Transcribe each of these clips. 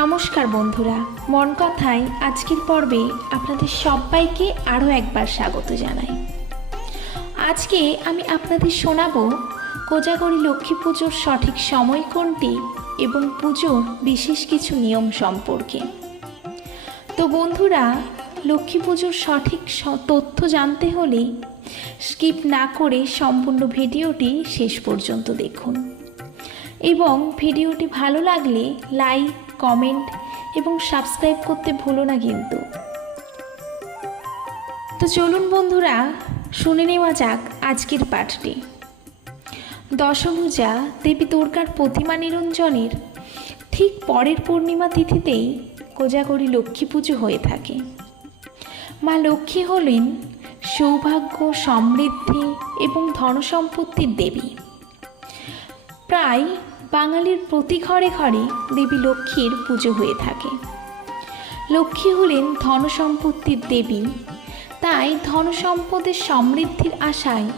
নমস্কার বন্ধুরা, মন কথায় আজকের পর্বে আপনাদের সবাইকে আরও একবার স্বাগত জানাই। আজকে আমি আপনাদের শোনাবো কোজাগরী লক্ষ্মী পুজোর সঠিক সময় কোনটি এবং পুজোর বিশেষ কিছু নিয়ম সম্পর্কে। তো বন্ধুরা, লক্ষ্মী পুজোর সঠিক তথ্য জানতে হলে স্কিপ না করে সম্পূর্ণ ভিডিওটি শেষ পর্যন্ত দেখুন এবং ভিডিওটি ভালো লাগলে লাইক, কমেন্ট এবং সাবস্ক্রাইব করতে ভুলো না কিন্তু। তো চলুন বন্ধুরা, শুনে নেওয়া যাক আজকের পাঠটি। দশভূজা দেবী দুর্গার প্রতিমা নিরঞ্জনের ঠিক পরের পূর্ণিমা তিথিতেই কোজাগরী লক্ষ্মী পুজো হয়ে থাকে। মা লক্ষ্মী হলেন সৌভাগ্য, সমৃদ্ধি এবং ধনসম্পত্তির দেবী। প্রায় বাঙালির প্রতি ঘরে ঘরে দেবী লক্ষ্মীর পুজো হয়ে থাকে। লক্ষ্মী হলেন ধনসম্পত্তির দেবী, তাই ধনসম্পদের সমৃদ্ধির আশায়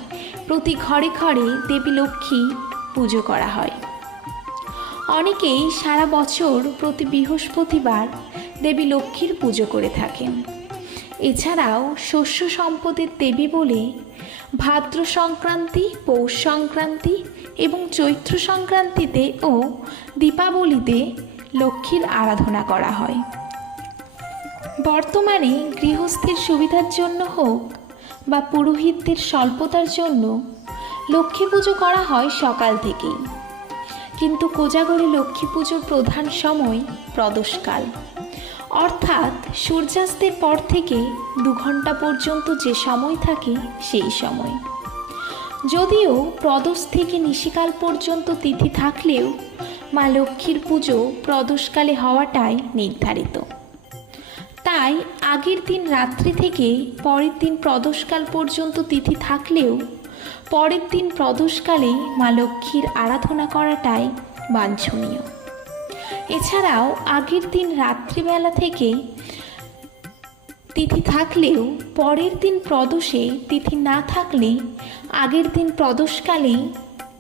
প্রতি ঘরে ঘরে দেবী লক্ষ্মী পুজো করা হয়। অনেকেই সারা বছর প্রতি বৃহস্পতিবার দেবী লক্ষ্মীর পুজো করে থাকেন। এছাড়াও শস্য সম্পদের দেবী বলে ভাদ্র সংক্রান্তি, পৌষ সংক্রান্তি এবং চৈত্র সংক্রান্তিতে ও দীপাবলিতে লক্ষ্মীর আরাধনা করা হয়। বর্তমানে গৃহস্থের সুবিধার জন্য হোক বা পুরোহিতদের স্বল্পতার জন্য লক্ষ্মী পুজো করা হয় সকাল থেকেই, কিন্তু কোজাগরী লক্ষ্মী পুজোর প্রধান সময় প্রদোষকাল, অর্থাৎ সূর্যাস্তের পর থেকে 2 ঘন্টা পর্যন্ত যে সময় থাকে সেই সময়। যদিও প্রদোষ থেকে নিশিকাল পর্যন্ত তিথি থাকলেও মা লক্ষ্মীর পুজো প্রদোষকালে হওয়াটাই নির্ধারিত। তাই আগের দিন রাত্রি থেকে পরের দিন প্রদোষকাল পর্যন্ত তিথি থাকলেও পরের দিন প্রদোষকালে মা লক্ষ্মীর আরাধনা করাটাই বাঞ্ছনীয়। এছাড়াও আগের দিন রাত্রিবেলা থেকে তিথি থাকলেও পরের দিন প্রদোষে তিথি না থাকলে আগের দিন প্রদোষকালেই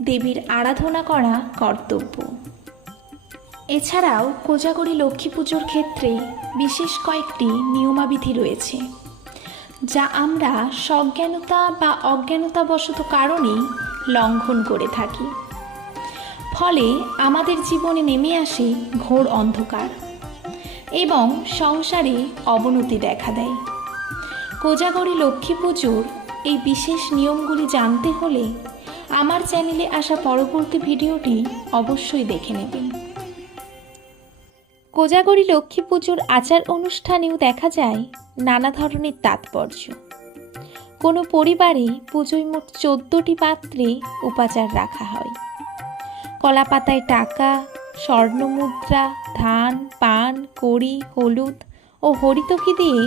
দেবীর আরাধনা করা কর্তব্য। এছাড়াও কোজাগরী লক্ষ্মী পুজোর ক্ষেত্রে বিশেষ কয়েকটি নিয়মাবিধি রয়েছে, যা আমরা সজ্ঞানতা বা অজ্ঞানতাবশত কারণেই লঙ্ঘন করে থাকি। ফলে আমাদের জীবনে নেমে আসে ঘোর অন্ধকার এবং সংসারে অবনতি দেখা দেয়। কোজাগরী লক্ষ্মী পুজোর এই বিশেষ নিয়মগুলি জানতে হলে আমার চ্যানেলে আসা পরবর্তী ভিডিওটি অবশ্যই দেখে নেবেন। কোজাগরী লক্ষ্মী পুজোর আচার অনুষ্ঠানেও দেখা যায় নানা ধরনের তাৎপর্য। কোনো পরিবারে পুজোয় মোট 14টি পাত্রে উপাচার রাখা হয়। কলা পাতায় টাকা, স্বর্ণমুদ্রা, ধান, পান, কড়ি, হলুদ ও হরিতকি দিয়ে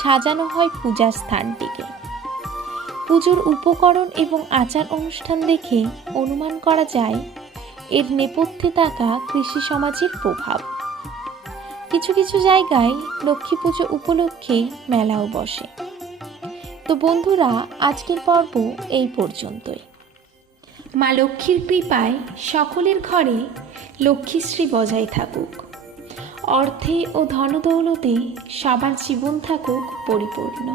সাজানো হয় পূজার স্থানটিকে। পুজোর উপকরণ এবং আচার অনুষ্ঠান দেখে অনুমান করা যায় এর নেপথ্যে থাকা কৃষি সমাজের প্রভাব। কিছু কিছু জায়গায় লক্ষ্মী পুজো উপলক্ষে মেলাও বসে। তো বন্ধুরা, আজকের পর্ব এই পর্যন্তই। মা লক্ষ্মীর কৃপায় সকলের ঘরে লক্ষ্মীশ্রী বজায় থাকুক, অর্থে ও ধনদৌলতে সবার জীবন থাকুক পরিপূর্ণ।